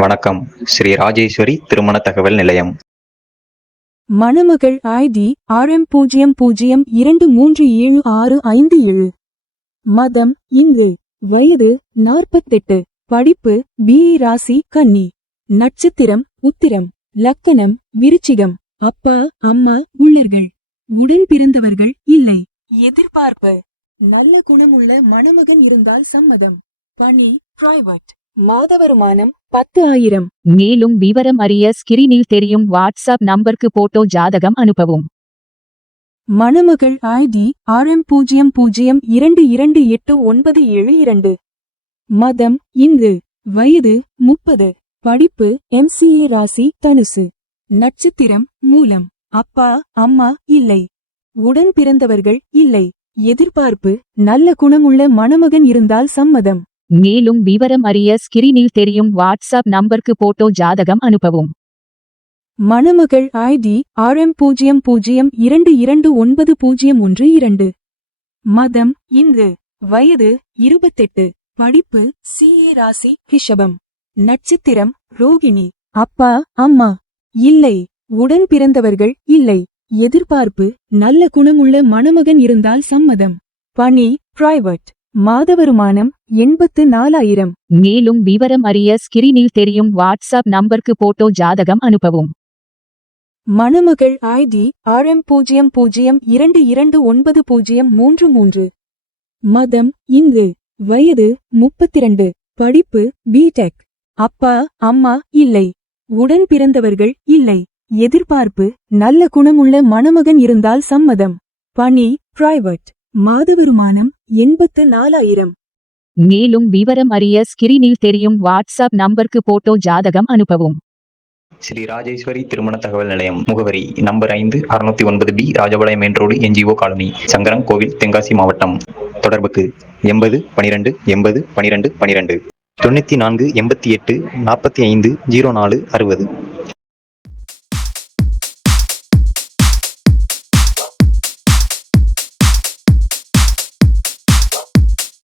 வணக்கம். ஸ்ரீ ராஜேஸ்வரி திருமண தகவல் நிலையம். மணமகள் ஐடி RM00237657. மதம் இந்து. வயது 48. படிப்பு BE. ராசி கன்னி. நட்சத்திரம் உத்திரம். லக்கணம் விருச்சிகம். அப்பா அம்மா உள்ளர்கள். உடன் பிறந்தவர்கள் இல்லை. எதிர்பார்ப்பு நல்ல குணமுள்ள மணமகன் இருந்தால் சம்மதம். பணி பிரைவேட். மாத வருமானம் 10,000. மேலும் விவரம் அறிய ஸ்கிரீனில் தெரியும் வாட்ஸ்அப் நம்பருக்கு போட்டோ ஜாதகம் அனுப்பவும். மணமகள் ஐடி RM0022289772. மதம் இந்து. வயது 30. படிப்பு MCA. ராசி தனுசு. நட்சத்திரம் மூலம். அப்பா அம்மா இல்லை. உடன் பிறந்தவர்கள் இல்லை. எதிர்பார்ப்பு நல்ல குணமுள்ள மணமகன் இருந்தால் சம்மதம். மேலும் விவரம் அறிய ஸ்கிரீனில் தெரியும் வாட்ஸ்அப் நம்பருக்கு போட்டோ ஜாதகம் அனுப்பவும். மணமகள் ஐடி RM0022290112. மதம் இந்து. வயது 28. படிப்பு CA. ராசி ரிஷபம். நட்சத்திரம் ரோகிணி. அப்பா அம்மா இல்லை. உடன் பிறந்தவர்கள் இல்லை. எதிர்பார்ப்பு நல்ல குணமுள்ள மணமகன் இருந்தால் சம்மதம். பணி பிரைவேட். மாத வருமானம் 84,000. மேலும் விவரம் அறிய ஸ்கிரீனில் தெரியும் வாட்ஸ்அப் நம்பருக்கு போட்டோ ஜாதகம் அனுப்பவும். மணமகள் ஐடி RM00222903. மதம் இந்து. வயது 32. படிப்பு BTech. அப்பா அம்மா இல்லை. உடன் பிறந்தவர்கள் இல்லை. எதிர்பார்ப்பு நல்ல குணமுள்ள மணமகன் இருந்தால் சம்மதம். பணி பிரைவேட். மாத வருமானம் 84,000. மேலும் விவரம் அறிய ஸ்கிரீனில் தெரியும் வாட்ஸ்அப் நம்பருக்கு போட்டோ ஜாதகம் அனுப்பவும். ஸ்ரீ ராஜேஸ்வரி திருமண தகவல் நிலையம். முகவரி number 5 609B Rajapalayam main road NGO colony, Sankaran கோவில், தென்காசி மாவட்டம். தொடர்புக்கு 80 12 80 12 12 94 88 45 04 60.